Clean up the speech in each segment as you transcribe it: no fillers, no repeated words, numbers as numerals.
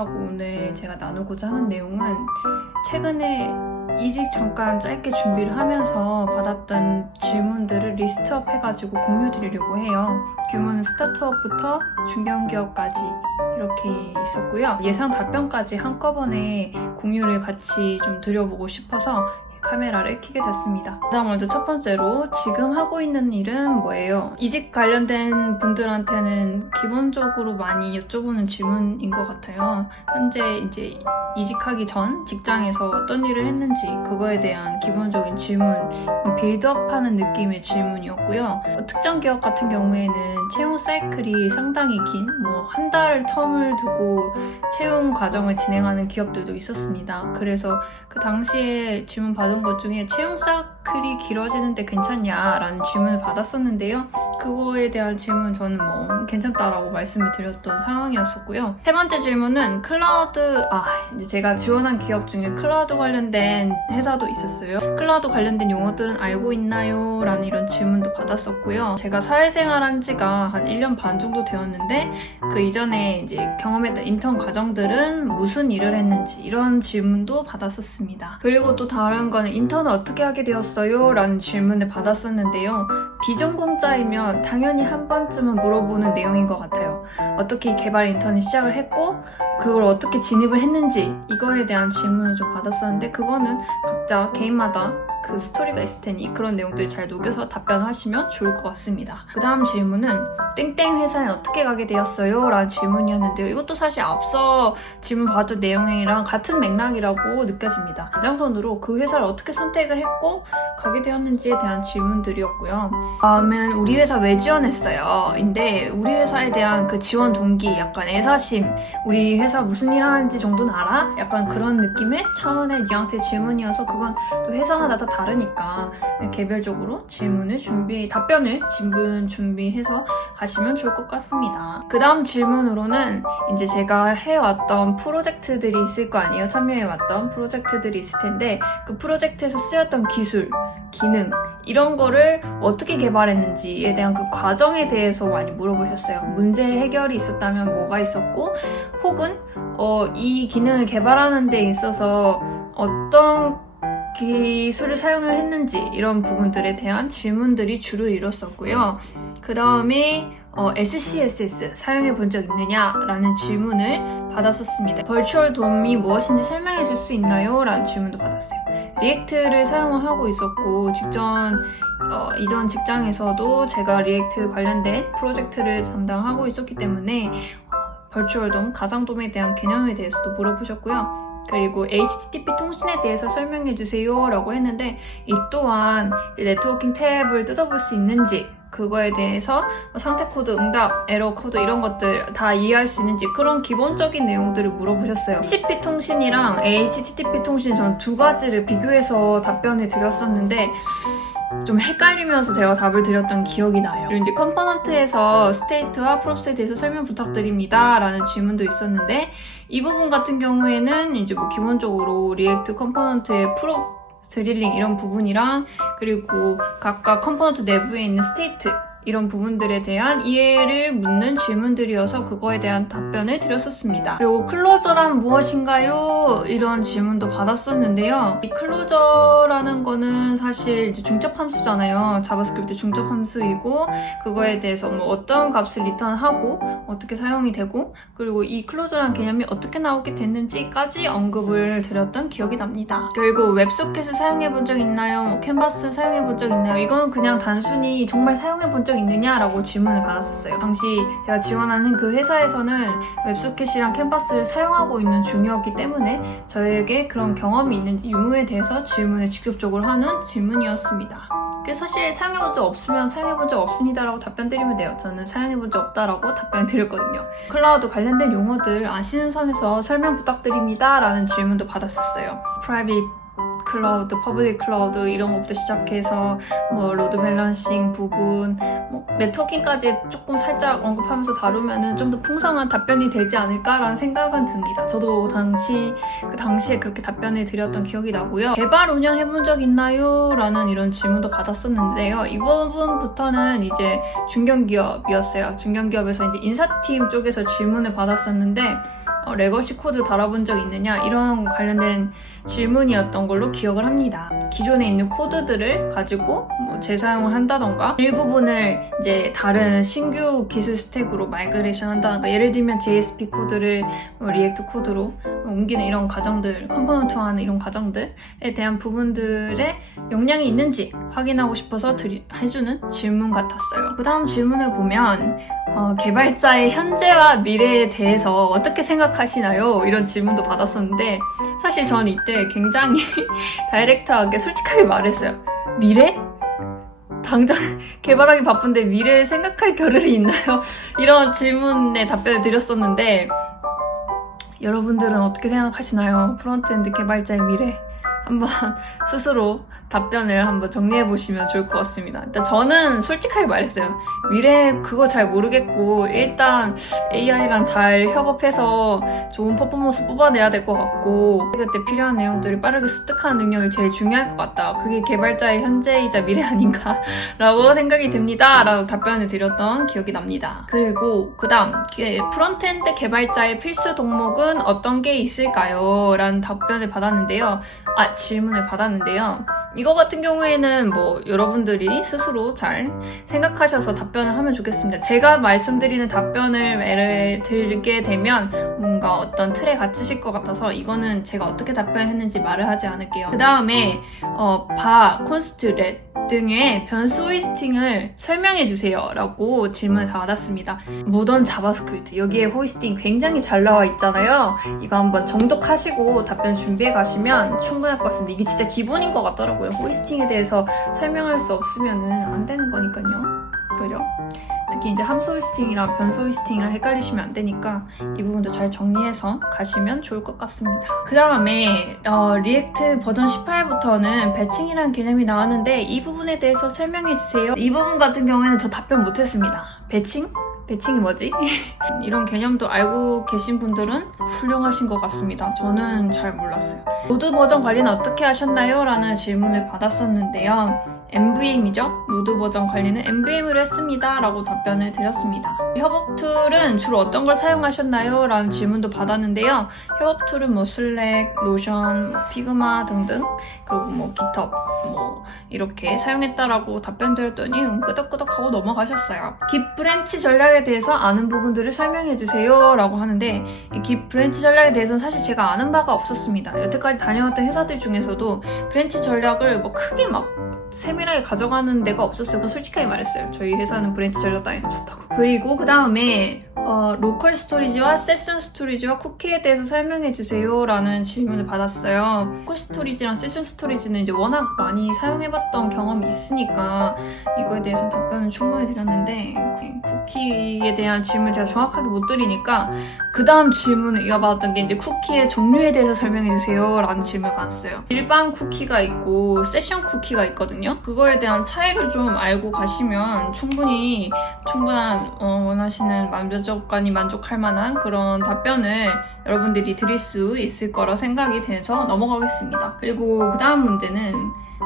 여러분들하고 오늘 제가 나누고자 하는 내용은 최근에 이직 잠깐 짧게 준비를 하면서 받았던 질문들을 리스트업 해가지고 공유드리려고 해요. 규모는 스타트업부터 중견기업까지 이렇게 있었고요. 예상 답변까지 한꺼번에 공유를 같이 좀 드려보고 싶어서 카메라를 켜게 됐습니다. 그다음 먼저 첫 번째로 지금 하고 있는 일은 뭐예요? 이직 관련된 분들한테는 기본적으로 많이 여쭤보는 질문인 것 같아요. 현재 이제 이직하기 전 직장에서 어떤 일을 했는지 그거에 대한 기본적인 질문, 빌드업하는 느낌의 질문이었고요. 특정 기업 같은 경우에는 채용 사이클이 상당히 긴, 한 달 텀을 두고 채용 과정을 진행하는 기업들도 있었습니다. 그래서 그 당시에 질문 받은 것 중에 채용 사이클이 길어지는데 괜찮냐라는 질문을 받았었는데요. 그거에 대한 질문 저는 괜찮다라고 말씀을 드렸던 상황이었었고요. 세 번째 질문은 클라우드, 이제 제가 지원한 기업 중에 클라우드 관련된 회사도 있었어요. 클라우드 관련된 용어들은 알고 있나요? 라는 이런 질문도 받았었고요. 제가 사회생활한 지가 한 1년 반 정도 되었는데 그 이전에 이제 경험했던 인턴 과정들은 무슨 일을 했는지 이런 질문도 받았었습니다. 그리고 또 다른 거는 인턴을 어떻게 하게 되었어요? 라는 질문을 받았었는데요. 비전공자이면 당연히 한 번쯤은 물어보는 내용인 것 같아요. 어떻게 개발 인턴을 시작을 했고 그걸 어떻게 진입을 했는지 이거에 대한 질문을 좀 받았었는데 그거는 각자 개인마다 그 스토리가 있을 테니 그런 내용들을 잘 녹여서 답변하시면 좋을 것 같습니다. 그 다음 질문은 땡땡 회사에 어떻게 가게 되었어요? 라는 질문이었는데요. 이것도 사실 앞서 질문 받은 내용이랑 같은 맥락이라고 느껴집니다. 연장선으로 그 회사를 어떻게 선택을 했고 가게 되었는지에 대한 질문들이었고요. 다음은 우리 회사 왜 지원했어요? 인데 우리 회사에 대한 그 지원 동기, 약간 애사심, 우리 회사 무슨 일 하는지 정도는 알아? 약간 그런 느낌의 차원의 뉘앙스의 질문이어서 그건 또 회사마다 다 다르니까 개별적으로 답변을 준비해서 가시면 좋을 것 같습니다. 그 다음 질문으로는 이제 제가 해왔던 프로젝트들이 있을 거 아니에요? 참여해왔던 프로젝트들이 있을 텐데 그 프로젝트에서 쓰였던 기술, 기능 이런 거를 어떻게 개발했는지에 대한 그 과정에 대해서 많이 물어보셨어요. 문제 해결이 있었다면 뭐가 있었고 혹은 이 기능을 개발하는 데 있어서 어떤 기술을 사용을 했는지 이런 부분들에 대한 질문들이 주로 이뤘었고요. 그 다음에 SCSS 사용해 본 적 있느냐? 라는 질문을 받았었습니다. 버추얼 돔이 무엇인지 설명해 줄 수 있나요? 라는 질문도 받았어요. 리액트를 사용을 하고 있었고 이전 직장에서도 제가 리액트 관련된 프로젝트를 담당하고 있었기 때문에 버추얼 돔, 가상돔에 대한 개념에 대해서도 물어보셨고요. 그리고 HTTP 통신에 대해서 설명해주세요 라고 했는데 이 또한 네트워킹 탭을 뜯어볼 수 있는지 그거에 대해서 상태 코드, 응답, 에러 코드 이런 것들 다 이해할 수 있는지 그런 기본적인 내용들을 물어보셨어요. TCP 통신이랑 HTTP 통신 전 두 가지를 비교해서 답변을 드렸었는데 좀 헷갈리면서 제가 답을 드렸던 기억이 나요. 그리고 이제 컴포넌트에서 스테이트와 프롭스에 대해서 설명 부탁드립니다 라는 질문도 있었는데 이 부분 같은 경우에는 이제 기본적으로 리액트 컴포넌트의 프롭 드릴링 이런 부분이랑 그리고 각각 컴포넌트 내부에 있는 스테이트 이런 부분들에 대한 이해를 묻는 질문들이어서 그거에 대한 답변을 드렸었습니다. 그리고 클로저란 무엇인가요? 이런 질문도 받았었는데요. 이 클로저라는 거는 사실 중첩 함수잖아요. 자바스크립트 중첩 함수이고 그거에 대해서 어떤 값을 리턴하고 어떻게 사용이 되고 그리고 이 클로저라는 개념이 어떻게 나오게 됐는지까지 언급을 드렸던 기억이 납니다. 그리고 웹소켓을 사용해 본 적 있나요? 캔버스 사용해 본 적 있나요? 이건 그냥 단순히 정말 사용해 본 적 있느냐라고 질문을 받았었어요. 당시 제가 지원하는 그 회사에서는 웹소켓이랑 캔버스를 사용하고 있는 중이었기 때문에 저에게 그런 경험이 있는지 유무에 대해서 질문을 직접적으로 하는 질문이었습니다. 그래서 사실 사용해본 적 없으면 사용해본 적 없습니다 라고 답변 드리면 돼요. 저는 사용해본 적 없다라고 답변 드렸거든요. 클라우드 관련된 용어들 아시는 선에서 설명 부탁드립니다 라는 질문도 받았었어요. 프라이빗 클라우드, 퍼블릭 클라우드 이런 것부터 시작해서 로드 밸런싱 부분, 네트워킹까지 조금 살짝 언급하면서 다루면은 좀 더 풍성한 답변이 되지 않을까라는 생각은 듭니다. 저도 그 당시에 그렇게 답변을 드렸던 기억이 나고요. 개발 운영해본 적 있나요? 라는 이런 질문도 받았었는데요. 이 부분부터는 이제 중견기업이었어요. 중견기업에서 이제 인사팀 쪽에서 질문을 받았었는데 레거시 코드 달아본 적 있느냐 이런 관련된 질문이었던 걸로 기억을 합니다. 기존에 있는 코드들을 가지고 재사용을 한다던가 일부분을 이제 다른 신규 기술 스택으로 마이그레이션 한다던가 예를 들면 JSP 코드를 리액트 코드로 옮기는 이런 과정들, 컴포넌트화하는 이런 과정들에 대한 부분들의 역량이 있는지 확인하고 싶어서 해주는 질문 같았어요. 그 다음 질문을 보면 개발자의 현재와 미래에 대해서 어떻게 생각하시나요? 이런 질문도 받았었는데 사실 저는 이때 굉장히 다이렉트하게 솔직하게 말했어요. 미래? 당장 개발하기 바쁜데 미래를 생각할 겨를이 있나요? 이런 질문에 답변을 드렸었는데 여러분들은 어떻게 생각하시나요? 프론트엔드 개발자의 미래. 한번 스스로 답변을 한번 정리해보시면 좋을 것 같습니다. 일단 저는 솔직하게 말했어요. 미래 그거 잘 모르겠고 일단 AI랑 잘 협업해서 좋은 퍼포먼스 뽑아내야 될 것 같고 그때 필요한 내용들을 빠르게 습득하는 능력이 제일 중요할 것 같다. 그게 개발자의 현재이자 미래 아닌가 라고 생각이 듭니다. 라고 답변을 드렸던 기억이 납니다. 그리고 그 다음 프론트엔드 개발자의 필수 덕목은 어떤 게 있을까요? 라는 답변을 받았는데요. 질문을 받았는데요. 이거 같은 경우에는 여러분들이 스스로 잘 생각하셔서 답변을 하면 좋겠습니다. 제가 말씀드리는 답변을 들게 되면 뭔가 어떤 틀에 갇히실 것 같아서 이거는 제가 어떻게 답변했는지 말을 하지 않을게요. 그 다음에 콘스트, 렛 등의 변수 호이스팅을 설명해주세요 라고 질문을 다 받았습니다. 모던 자바스크립트 여기에 호이스팅 굉장히 잘 나와 있잖아요. 이거 한번 정독하시고 답변 준비해 가시면 충분할 것 같습니다. 이게 진짜 기본인 것 같더라고요. 호이스팅에 대해서 설명할 수 없으면 안 되는 거니까요. 그죠? 특히 이제 함수 호이스팅이랑 변수 호이스팅이랑 헷갈리시면 안 되니까 이 부분도 잘 정리해서 가시면 좋을 것 같습니다. 그 다음에 리액트 버전 18부터는 배칭이라는 개념이 나왔는데 이 부분에 대해서 설명해주세요. 이 부분 같은 경우에는 저 답변 못했습니다. 배칭? 배칭이 뭐지? 이런 개념도 알고 계신 분들은 훌륭하신 것 같습니다. 저는 잘 몰랐어요. 노드 버전 관리는 어떻게 하셨나요? 라는 질문을 받았었는데요. MVM이죠? 노드 버전 관리는 MVM으로 했습니다. 라고 답변을 드렸습니다. 협업 툴은 주로 어떤 걸 사용하셨나요? 라는 질문도 받았는데요. 협업 툴은 슬랙, 노션, 피그마 등등 그리고 깃허브 이렇게 사용했다라고 답변 드렸더니 끄덕끄덕하고 넘어가셨어요. 깃 브랜치 전략에 대해서 아는 부분들을 설명해주세요 라고 하는데 이 깃 브랜치 전략에 대해서는 사실 제가 아는 바가 없었습니다. 여태까지 다녀왔던 회사들 중에서도 브랜치 전략을 크게 세밀하게 가져가는 데가 없었어요. 솔직하게 말했어요. 저희 회사는 브랜치 전략 따윈 없었다고. 그리고 그 다음에 로컬 스토리지와 세션 스토리지와 쿠키에 대해서 설명해주세요 라는 질문을 받았어요. 로컬 스토리지랑 세션 스토리지는 이제 워낙 많이 사용해봤던 경험이 있으니까 이거에 대해서 답변을 충분히 드렸는데 쿠키에 대한 질문을 제가 정확하게 못 드리니까 그 다음 질문을 이어받았던 게 이제 쿠키의 종류에 대해서 설명해주세요 라는 질문을 받았어요. 일반 쿠키가 있고 세션 쿠키가 있거든요. 그거에 대한 차이를 좀 알고 가시면 충분한 원하시는 면접관이 만족할 만한 그런 답변을 여러분들이 드릴 수 있을 거라 생각이 돼서 넘어가겠습니다. 그리고 그 다음 문제는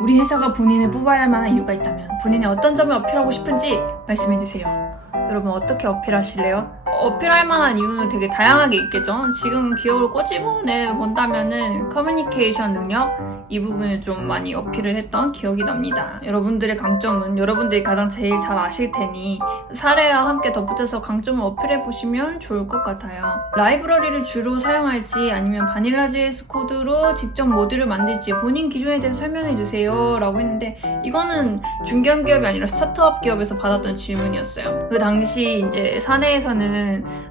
우리 회사가 본인을 뽑아야 할 만한 이유가 있다면 본인의 어떤 점을 어필하고 싶은지 말씀해주세요. 여러분 어떻게 어필하실래요? 어필할 만한 이유는 되게 다양하게 있겠죠. 지금 기업을 꼬집어내 본다면은 커뮤니케이션 능력 이 부분을 좀 많이 어필을 했던 기억이 납니다. 여러분들의 강점은 여러분들이 가장 제일 잘 아실 테니 사례와 함께 덧붙여서 강점을 어필해 보시면 좋을 것 같아요. 라이브러리를 주로 사용할지 아니면 바닐라.js 코드로 직접 모듈을 만들지 본인 기준에 대해서 설명해 주세요 라고 했는데 이거는 중견기업이 아니라 스타트업 기업에서 받았던 질문이었어요. 그 당시 이제 사내에서는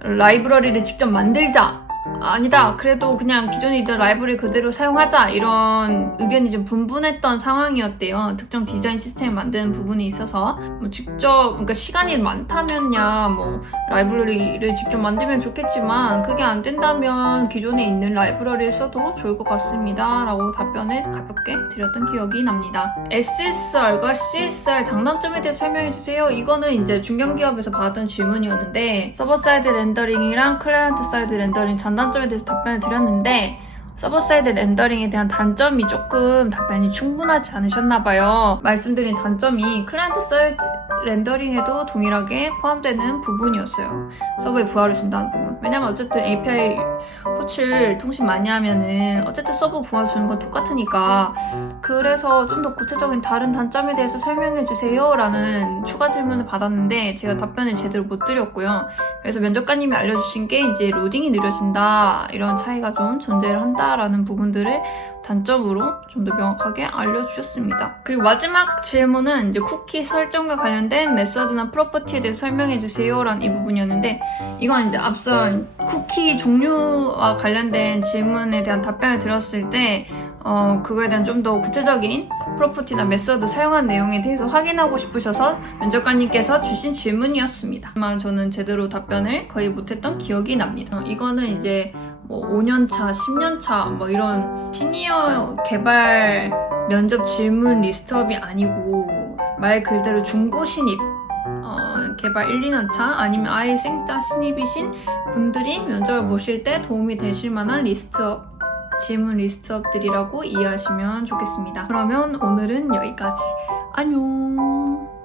라이브러리를 직접 만들자 아니다. 그래도 그냥 기존에 있던 라이브러리 그대로 사용하자 이런 의견이 좀 분분했던 상황이었대요. 특정 디자인 시스템을 만드는 부분에 있어서 그러니까 시간이 많다면야 라이브러리를 직접 만들면 좋겠지만 그게 안 된다면 기존에 있는 라이브러리를 써도 좋을 것 같습니다 라고 답변을 가볍게 드렸던 기억이 납니다. SSR과 CSR 장단점에 대해 설명해주세요. 이거는 이제 중견기업에서 받았던 질문이었는데 서버 사이드 렌더링이랑 클라이언트 사이드 렌더링 장단점에 대해서 답변을 드렸는데 서버 사이드 렌더링에 대한 단점이 조금 답변이 충분하지 않으셨나봐요. 말씀드린 단점이 클라이언트 사이드 렌더링에도 동일하게 포함되는 부분이었어요. 서버에 부하를 준다는 부분. 왜냐면 어쨌든 API 호출 통신 많이 하면은 어쨌든 서버 부하 주는 건 똑같으니까. 그래서 좀 더 구체적인 다른 단점에 대해서 설명해주세요 라는 추가 질문을 받았는데 제가 답변을 제대로 못 드렸고요. 그래서 면접관님이 알려주신 게 이제 로딩이 느려진다, 이런 차이가 좀 존재를 한다라는 부분들을 단점으로 좀 더 명확하게 알려주셨습니다. 그리고 마지막 질문은 이제 쿠키 설정과 관련된 메서드나 프로퍼티에 대해서 설명해주세요 라는 이 부분이었는데, 이건 이제 앞서 쿠키 종류와 관련된 질문에 대한 답변을 드렸을 때 그거에 대한 좀 더 구체적인 프로퍼티나 메서드 사용한 내용에 대해서 확인하고 싶으셔서 면접관님께서 주신 질문이었습니다. 하지만 저는 제대로 답변을 거의 못했던 기억이 납니다. 이거는 이제 뭐 5년차, 10년차 뭐 이런 시니어 개발 면접 질문 리스트업이 아니고 말 그대로 중고 신입 개발 1, 2년차 아니면 아예 생짜 신입이신 분들이 면접을 보실 때 도움이 되실 만한 리스트업, 질문 리스트업들이라고 이해하시면 좋겠습니다. 그러면 오늘은 여기까지. 안녕.